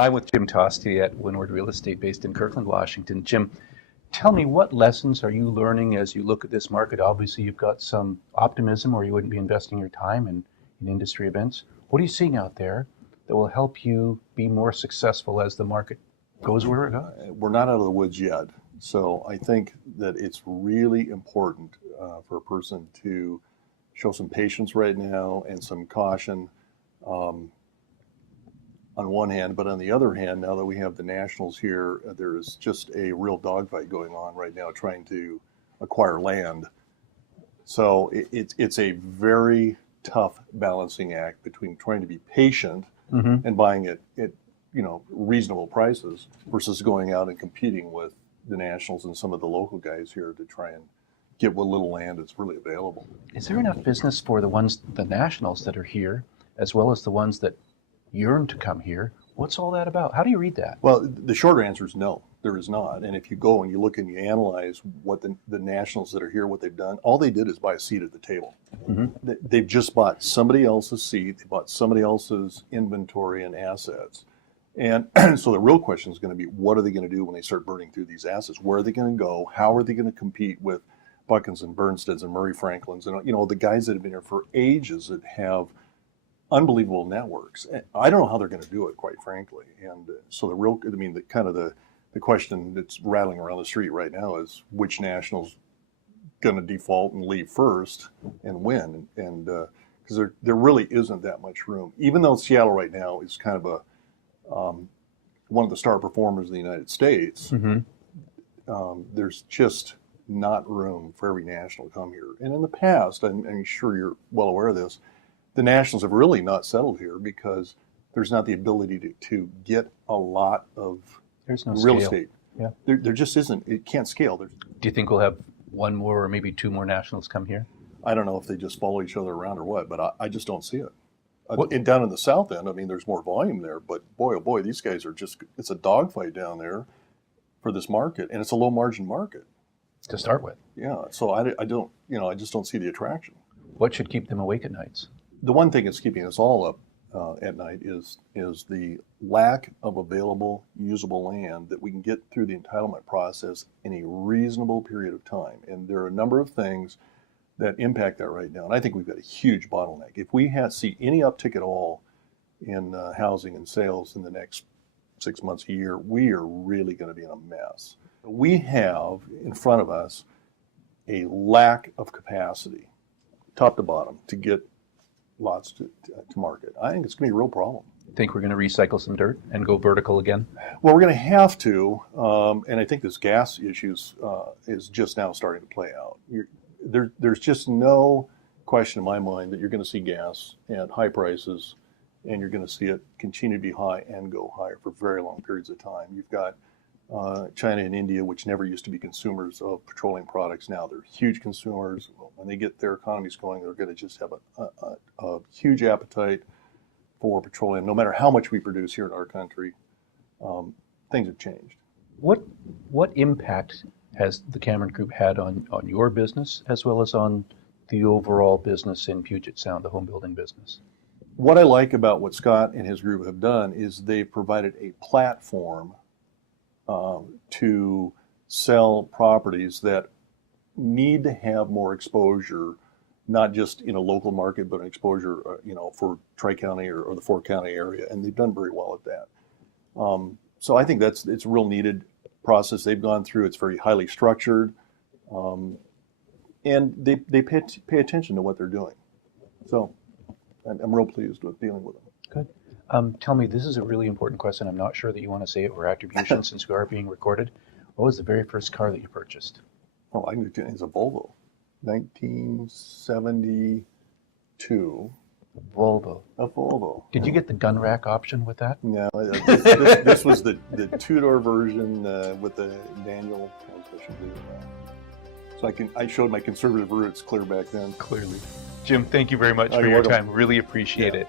I'm with Jim Tosti at Windward Real Estate based in Kirkland, Washington. Jim, tell me, what lessons are you learning as you look at this market? Obviously, you've got some optimism or you wouldn't be investing your time in industry events. What are you seeing out there that will help you be more successful as the market goes where it goes? We're not out of the woods yet. So I think that it's really important for a person to show some patience right now and some caution on one hand, but on the other hand, now that we have the Nationals here, there is just a real dogfight going on right now trying to acquire land. So it's a very tough balancing act between trying to be patient and buying it at reasonable prices versus going out and competing with the Nationals and some of the local guys here to try and get what little land is really available. Is there enough business for the Nationals that are here, as well as the ones that yearn to come here? What's all that about? How do you read that? Well, the short answer is no, there is not. And if you go and you look and you analyze what the Nationals that are here, what they've done, all they did is buy a seat at the table. They've just bought somebody else's seat, they bought somebody else's inventory and assets. And so the real question is going to be, what are they going to do when they start burning through these assets? Where are they going to go? How are they going to compete with Buckins and Bernsteads and Murray Franklins and the guys that have been here for ages that have unbelievable networks? I don't know how they're going to do it, quite frankly. And so the question that's rattling around the street right now is which Nationals going to default and leave first and win? And because there really isn't that much room, even though Seattle right now is kind of one of the star performers in the United States. There's just not room for every National to come here. And in the past, I'm sure you're well aware of this, the Nationals have really not settled here because there's not the ability to get a lot of real estate. Yeah. There just isn't. It can't scale. Do you think we'll have one more or maybe two more Nationals come here? I don't know if they just follow each other around or what, but I just don't see it. And down in the south end, there's more volume there, but boy, oh boy, these guys are it's a dogfight down there for this market, and it's a low margin market. To start with. Yeah, so I just don't see the attraction. What should keep them awake at nights? The one thing that's keeping us all up at night is the lack of available usable land that we can get through the entitlement process in a reasonable period of time. And there are a number of things that impact that right now. And I think we've got a huge bottleneck. If we see any uptick at all in housing and sales in the next 6 months, a year, we are really going to be in a mess. We have in front of us a lack of capacity, top to bottom, to get lots to market. I think it's going to be a real problem. Think we're going to recycle some dirt and go vertical again? Well, we're going to have to, and I think this gas issue is just now starting to play out. There's just no question in my mind that you're going to see gas at high prices, and you're going to see it continue to be high and go higher for very long periods of time. You've got China and India, which never used to be consumers of petroleum products. Now they're huge consumers. When they get their economies going, they're going to just have a huge appetite for petroleum. No matter how much we produce here in our country, things have changed. What impact has the Cameron Group had on your business as well as on the overall business in Puget Sound, the home building business? What I like about what Scott and his group have done is they've provided a platform to sell properties that need to have more exposure, not just in a local market, but an exposure, for Tri-County or the four-county area, and they've done very well at that. So I think it's a real needed process they've gone through. It's very highly structured, and they pay attention to what they're doing. So I'm real pleased with dealing with them. Good. Tell me, this is a really important question. I'm not sure that you want to say it for attribution since we are being recorded. What was the very first car that you purchased? Oh, I can tell you, it's a Volvo, 1972. Volvo. A Volvo. Did you get the gun rack option with that? No, this was the two-door version with the manual transmission. So I showed my conservative roots clear back then. Clearly. Jim, thank you very much for your time. Really appreciate it.